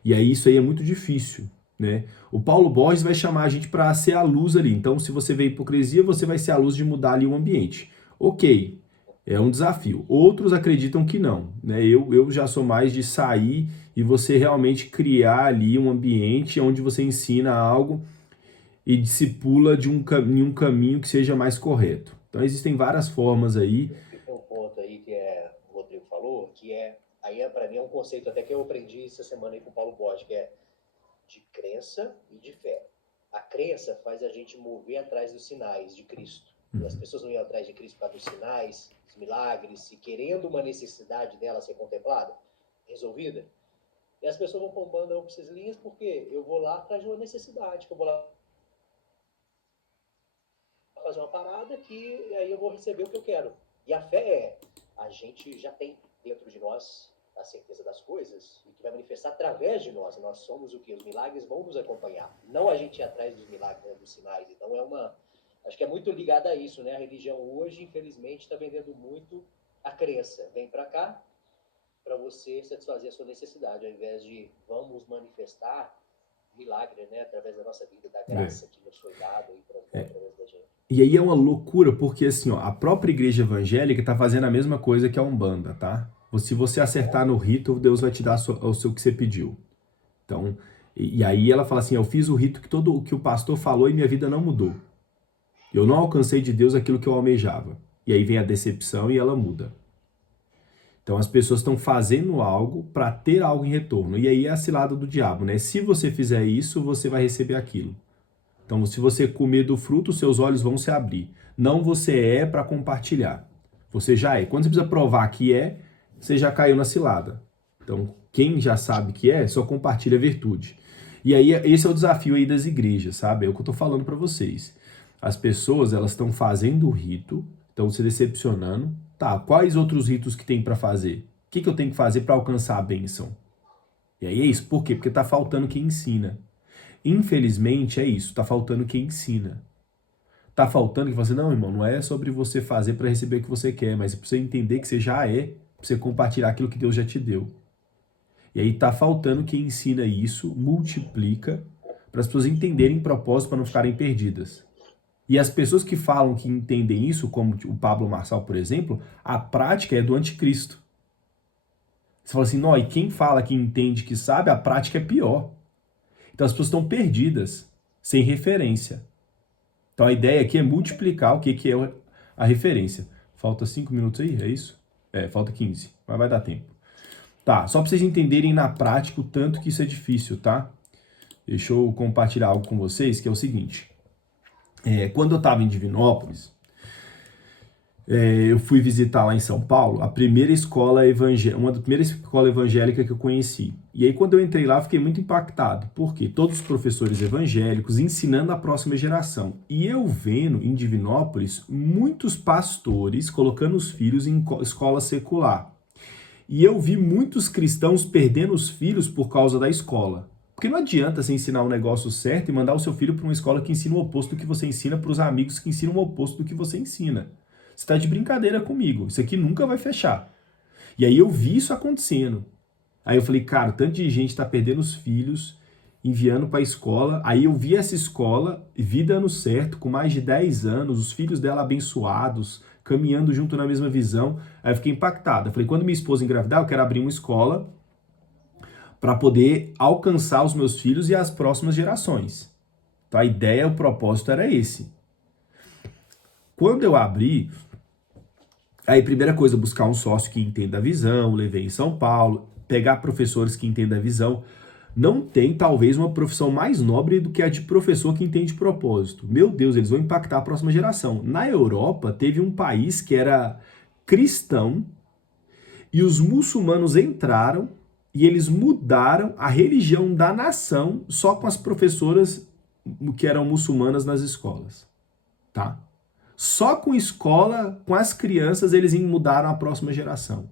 E aí isso aí é muito difícil, né? O Paulo Borges vai chamar a gente para ser a luz ali. Então, se você vê hipocrisia, você vai ser a luz de mudar ali o ambiente. Ok, é um desafio. Outros acreditam que não, né? Eu já sou mais de sair e você realmente criar ali um ambiente onde você ensina algo e discipula em um caminho que seja mais correto. Então, existem várias formas aí. Tem um ponto aí que o Rodrigo falou, que para mim é um conceito até que eu aprendi essa semana aí com o Paulo Borges, que é de crença e de fé. A crença faz a gente mover atrás dos sinais de Cristo. E as pessoas não iam atrás de Cristo por causa dos sinais, dos milagres, e querendo uma necessidade dela ser contemplada, resolvida. E as pessoas vão pombando para essas linhas porque eu vou lá atrás de uma necessidade, que eu vou lá fazer uma parada que aí eu vou receber o que eu quero. E a fé a gente já tem dentro de nós a certeza das coisas e que vai manifestar através de nós. Nós somos o que? Os milagres vão nos acompanhar. Não a gente ir atrás dos milagres, né, dos sinais. Então acho que é muito ligado a isso, né? A religião hoje, infelizmente, está vendendo muito a crença. Vem para cá para você satisfazer a sua necessidade, ao invés de vamos manifestar milagre, né, através da nossa vida, da graça que nos foi dada e através da gente. E aí é uma loucura, porque assim, ó, a própria igreja evangélica tá fazendo a mesma coisa que a Umbanda, tá? Se você acertar no rito, Deus vai te dar o seu que você pediu. Então, e aí ela fala assim, eu fiz o rito que todo o que o pastor falou e minha vida não mudou. Eu não alcancei de Deus aquilo que eu almejava. E aí vem a decepção e ela muda. Então as pessoas estão fazendo algo para ter algo em retorno. E aí é a cilada do diabo, né? Se você fizer isso, você vai receber aquilo. Então se você comer do fruto, seus olhos vão se abrir. Não você é para compartilhar. Você já é. Quando você precisa provar que é, você já caiu na cilada. Então quem já sabe que é, só compartilha a virtude. E aí esse é o desafio aí das igrejas, sabe? É o que eu tô falando para vocês. As pessoas, elas estão fazendo o rito, estão se decepcionando. Tá, quais outros ritos que tem para fazer? O que eu tenho que fazer para alcançar a bênção? E aí é isso. Por quê? Porque tá faltando quem ensina. Infelizmente é isso, tá faltando quem ensina. Tá faltando que você, não, irmão, não é sobre você fazer para receber o que você quer, mas é para você entender que você já é, para você compartilhar aquilo que Deus já te deu. E aí tá faltando quem ensina isso, multiplica, para as pessoas entenderem propósito para não ficarem perdidas. E as pessoas que falam que entendem isso, como o Pablo Marçal, por exemplo, a prática é do anticristo. Você fala assim, não, e quem fala que entende, que sabe, a prática é pior. Então as pessoas estão perdidas, sem referência. Então a ideia aqui é multiplicar o que é a referência. Falta 5 minutos aí, é isso? Falta 15, mas vai dar tempo. Tá, só para vocês entenderem na prática o tanto que isso é difícil, tá? Deixa eu compartilhar algo com vocês, que é o seguinte. Quando eu estava em Divinópolis, eu fui visitar lá em São Paulo uma das primeiras escolas evangélicas que eu conheci. E aí quando eu entrei lá, eu fiquei muito impactado, porque todos os professores evangélicos ensinando a próxima geração. E eu vendo em Divinópolis muitos pastores colocando os filhos em escola secular. E eu vi muitos cristãos perdendo os filhos por causa da escola. Porque não adianta você ensinar um negócio certo e mandar o seu filho para uma escola que ensina o oposto do que você ensina, para os amigos que ensinam o oposto do que você ensina. Você está de brincadeira comigo. Isso aqui nunca vai fechar. E aí eu vi isso acontecendo. Aí eu falei, cara, tanto de gente está perdendo os filhos, enviando para a escola. Aí eu vi essa escola, vi dando certo, com mais de 10 anos, os filhos dela abençoados, caminhando junto na mesma visão. Aí eu fiquei impactado. Eu falei, quando minha esposa engravidar, eu quero abrir uma escola para poder alcançar os meus filhos e as próximas gerações. Então a ideia, o propósito era esse. Quando eu abri, aí primeira coisa, buscar um sócio que entenda a visão, levei em São Paulo, pegar professores que entendam a visão. Não tem talvez uma profissão mais nobre do que a de professor que entende propósito. Meu Deus, eles vão impactar a próxima geração. Na Europa, teve um país que era cristão e os muçulmanos entraram e eles mudaram a religião da nação só com as professoras que eram muçulmanas nas escolas, tá? Só com escola, com as crianças, eles mudaram a próxima geração.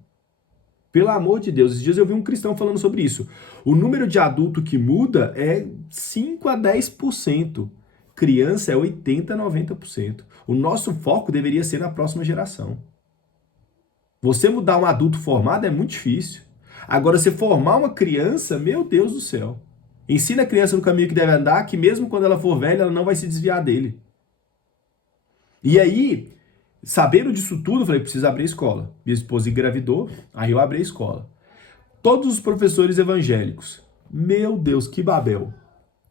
Pelo amor de Deus, esses dias eu vi um cristão falando sobre isso. O número de adulto que muda é 5 a 10%. Criança é 80 a 90%. O nosso foco deveria ser na próxima geração. Você mudar um adulto formado é muito difícil. Agora, você formar uma criança, meu Deus do céu. Ensina a criança no caminho que deve andar, que mesmo quando ela for velha, ela não vai se desviar dele. E aí, sabendo disso tudo, eu falei, preciso abrir a escola. Minha esposa engravidou, aí eu abri a escola. Todos os professores evangélicos, meu Deus, que Babel.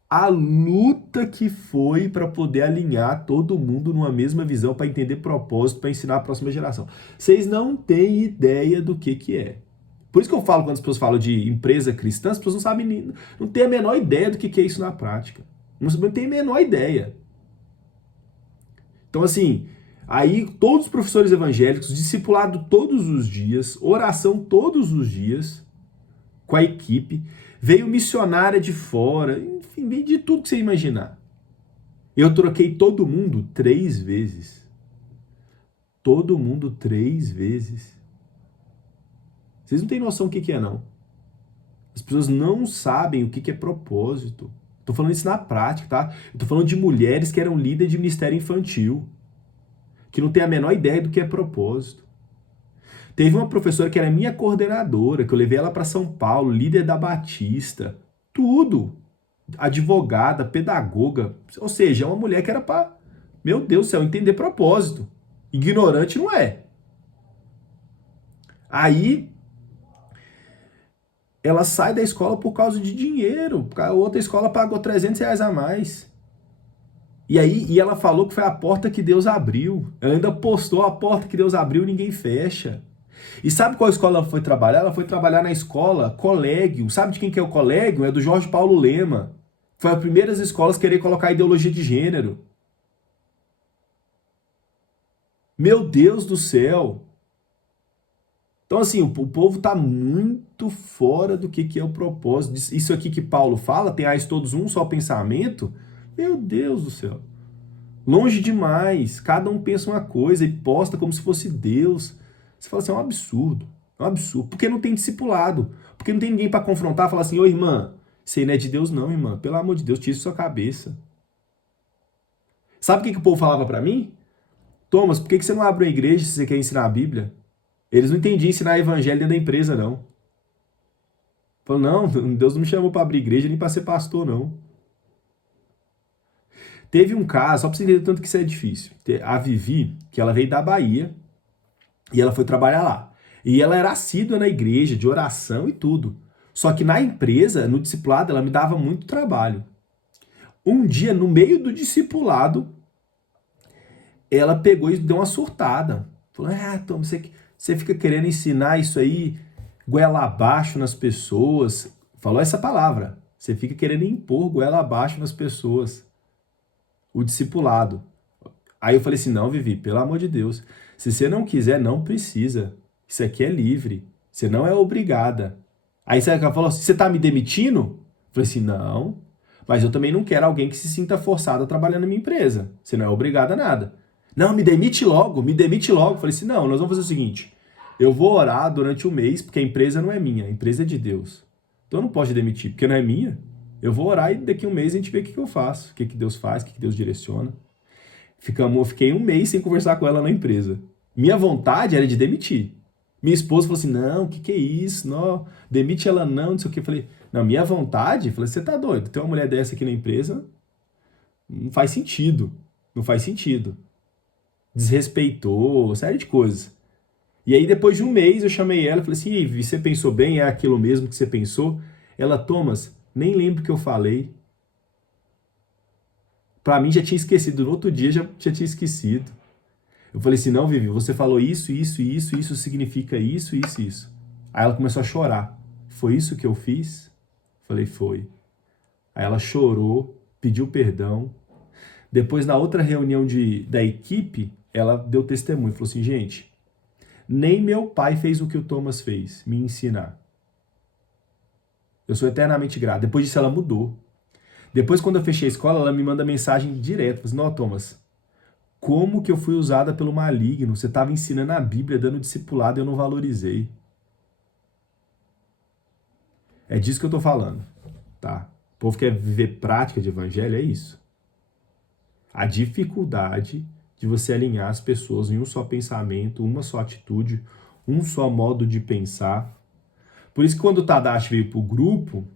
A luta que foi para poder alinhar todo mundo numa mesma visão, para entender propósito, para ensinar a próxima geração. Vocês não têm ideia do que é. Por isso que eu falo, quando as pessoas falam de empresa cristã, as pessoas não sabem, não têm a menor ideia do que é isso na prática. Não têm a menor ideia. Então, assim, aí todos os professores evangélicos, discipulado todos os dias, oração todos os dias, com a equipe, veio missionária de fora, enfim, veio de tudo que você imaginar. Eu troquei todo mundo 3 vezes. Todo mundo 3 vezes. Vocês não têm noção do que é, não. As pessoas não sabem o que é propósito. Tô falando isso na prática, tá? Eu tô falando de mulheres que eram líderes de ministério infantil, que não tem a menor ideia do que é propósito. Teve uma professora que era minha coordenadora, que eu levei ela para São Paulo, líder da Batista, tudo. Advogada, pedagoga, ou seja, é uma mulher que era para, meu Deus do céu, entender propósito. Ignorante não é. Aí ela sai da escola por causa de dinheiro. A outra escola pagou R$ 300 a mais. E ela falou que foi a porta que Deus abriu. Ela ainda postou a porta que Deus abriu e ninguém fecha. E sabe qual escola ela foi trabalhar? Ela foi trabalhar na escola Colégio. Sabe de quem que é o Colégio? É do Jorge Paulo Lema. Foi as primeiras escolas a querer colocar ideologia de gênero. Meu Deus do céu! Então, assim, o povo está muito fora do que é o propósito. Isso aqui que Paulo fala, tem todos um só pensamento. Meu Deus do céu. Longe demais. Cada um pensa uma coisa e posta como se fosse Deus. Você fala assim, é um absurdo. É um absurdo. Porque não tem discipulado. Porque não tem ninguém para confrontar e falar assim, ô irmã, isso aí não é de Deus não, irmã. Pelo amor de Deus, tira isso da sua cabeça. Sabe o que o povo falava para mim? Thomas, por que você não abre uma igreja se você quer ensinar a Bíblia? Eles não entendiam ensinar evangelho dentro da empresa, não. Falaram, não, Deus não me chamou para abrir igreja nem para ser pastor, não. Teve um caso, só para você entender tanto que isso é difícil. A Vivi, que ela veio da Bahia, e ela foi trabalhar lá. E ela era assídua na igreja, de oração e tudo. Só que na empresa, no discipulado, ela me dava muito trabalho. Um dia, no meio do discipulado, ela pegou e deu uma surtada. Falou, Tom, você fica querendo ensinar isso aí, goela abaixo nas pessoas. Falou essa palavra. Você fica querendo impor goela abaixo nas pessoas. O discipulado. Aí eu falei assim, não, Vivi, pelo amor de Deus. Se você não quiser, não precisa. Isso aqui é livre. Você não é obrigada. Aí ela falou assim, você tá me demitindo? Eu falei assim, não. Mas eu também não quero alguém que se sinta forçado a trabalhar na minha empresa. Você não é obrigada a nada. Não, me demite logo, me demite logo. Eu falei assim, não, nós vamos fazer o seguinte. Eu vou orar durante o mês, porque a empresa não é minha, a empresa é de Deus. Então eu não posso demitir, porque não é minha. Eu vou orar e daqui a um mês a gente vê o que eu faço, o que Deus faz, o que Deus direciona. Eu fiquei um mês sem conversar com ela na empresa. Minha vontade era de demitir. Minha esposa falou assim, não, o que é isso? Não, demite ela não sei o que. Eu falei, não, minha vontade, falei, você tá doido, ter uma mulher dessa aqui na empresa, não faz sentido, não faz sentido. Desrespeitou, série de coisas. E aí depois de um mês eu chamei ela e falei assim, Ivy, você pensou bem? É aquilo mesmo que você pensou? Ela, Thomas, nem lembro o que eu falei. Pra mim já tinha esquecido, no outro dia já tinha esquecido. Eu falei assim, não, Vivi, você falou isso significa isso. Aí ela começou a chorar. Foi isso que eu fiz? Falei, foi. Aí ela chorou, pediu perdão. Depois, na outra reunião da equipe, ela deu testemunho. Falou assim, gente, nem meu pai fez o que o Thomas fez, me ensinar. Eu sou eternamente grato. Depois disso, ela mudou. Depois, quando eu fechei a escola, ela me manda mensagem direta. Falei assim, não, Thomas, como que eu fui usada pelo maligno? Você estava ensinando a Bíblia, dando discipulado, e eu não valorizei. É disso que eu tô falando, tá? O povo quer viver prática de evangelho, é isso. A dificuldade de você alinhar as pessoas em um só pensamento, uma só atitude, um só modo de pensar. Por isso que quando o Tadashi veio pro grupo,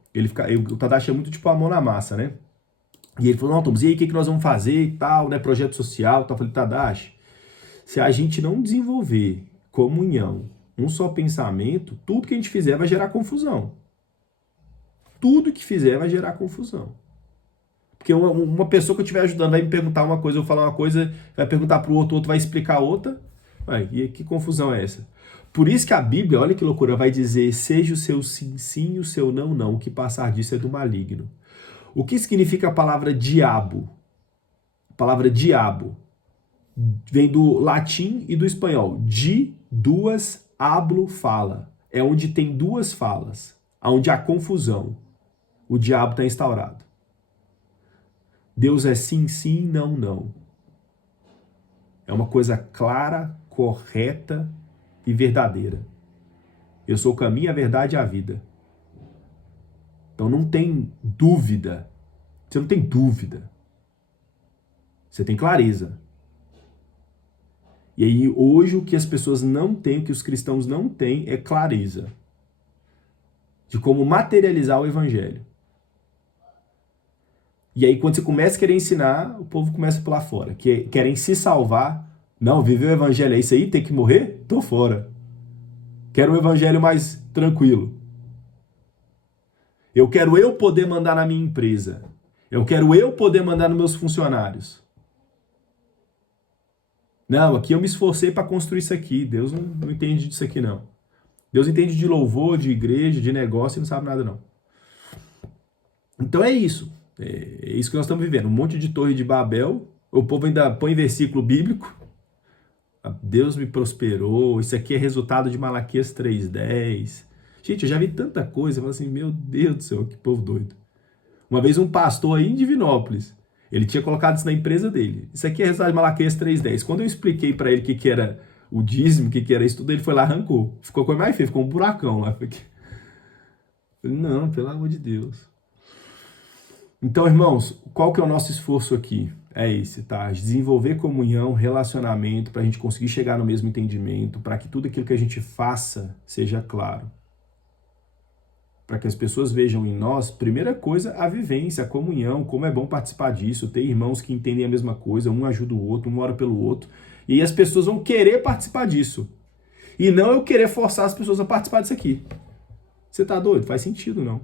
o Tadashi é muito tipo a mão na massa, né? E ele falou, não, Thomas, e aí o que nós vamos fazer e tal, né? Projeto social, tal. Eu falei, Tadashi, se a gente não desenvolver comunhão, um só pensamento, tudo que a gente fizer vai gerar confusão. Tudo que fizer vai gerar confusão. Porque uma pessoa que eu estiver ajudando vai me perguntar uma coisa, eu vou falar uma coisa, vai perguntar para o outro vai explicar outra. E que confusão é essa? Por isso que a Bíblia, olha que loucura, vai dizer, seja o seu sim, sim e o seu não, não. O que passar disso é do maligno. O que significa a palavra diabo? A palavra diabo vem do latim e do espanhol. Di, duas, hablo, fala. É onde tem duas falas, onde há confusão. O diabo está instaurado. Deus é sim, sim, não, não. É uma coisa clara, correta e verdadeira. Eu sou o caminho, a verdade e a vida. Então não tem dúvida. Você não tem dúvida. Você tem clareza. E aí, hoje, o que as pessoas não têm, o que os cristãos não têm, é clareza de como materializar o evangelho. E aí, quando você começa a querer ensinar, o povo começa a pular fora. Querem se salvar. Não, viver o evangelho é isso aí? Tem que morrer? Tô fora. Quero um evangelho mais tranquilo. Eu quero eu poder mandar na minha empresa. Eu quero eu poder mandar nos meus funcionários. Não, aqui eu me esforcei para construir isso aqui. Deus não entende disso aqui, não. Deus entende de louvor, de igreja, de negócio e não sabe nada, não. Então é isso. É isso que nós estamos vivendo. Um monte de torre de Babel. O povo ainda põe versículo bíblico. Deus me prosperou. Isso aqui é resultado de Malaquias 3:10. Gente, eu já vi tanta coisa. Eu falo assim, meu Deus do céu, que povo doido. Uma vez um pastor aí em Divinópolis, ele tinha colocado isso na empresa dele. Isso aqui é resultado de Malaquias 3:10. Quando eu expliquei para ele o que era o dízimo, o que era isso tudo, ele foi lá, arrancou. Ficou coisa mais feia, ficou um buracão lá. Falei, não, pelo amor de Deus. Então, irmãos, qual que é o nosso esforço aqui? É esse, tá? Desenvolver comunhão, relacionamento, para a gente conseguir chegar no mesmo entendimento, para que tudo aquilo que a gente faça seja claro. Para que as pessoas vejam em nós, primeira coisa, a vivência, a comunhão, como é bom participar disso, ter irmãos que entendem a mesma coisa, um ajuda o outro, um ora pelo outro, e aí as pessoas vão querer participar disso. E não eu querer forçar as pessoas a participar disso aqui. Você tá doido? Faz sentido, não.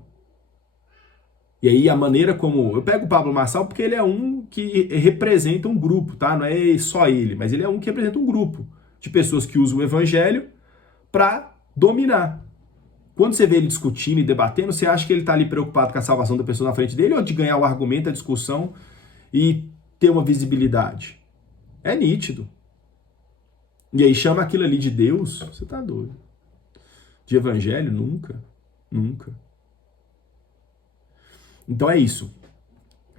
E aí a maneira como... Eu pego o Pablo Marçal porque ele é um que representa um grupo, tá? Não é só ele, mas ele é um que representa um grupo de pessoas que usam o evangelho para dominar. Quando você vê ele discutindo e debatendo, você acha que ele está ali preocupado com a salvação da pessoa na frente dele ou de ganhar o argumento, a discussão e ter uma visibilidade? É nítido. E aí chama aquilo ali de Deus? Você tá doido. De evangelho? Nunca. Nunca. Então é isso.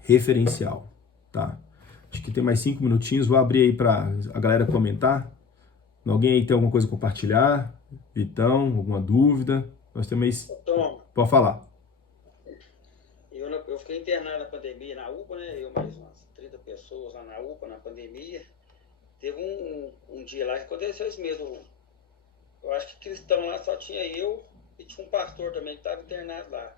Referencial. Tá? Acho que tem mais 5 minutinhos. Vou abrir aí para a galera comentar. Alguém aí tem alguma coisa a compartilhar? Então, alguma dúvida? Nós temos... Tom, Pode falar. eu fiquei internado na pandemia na UPA, né? Eu mais umas 30 pessoas lá na UPA, na pandemia. Teve um dia lá que aconteceu isso mesmo. Eu acho que cristão lá só tinha eu e tinha um pastor também que estava internado lá.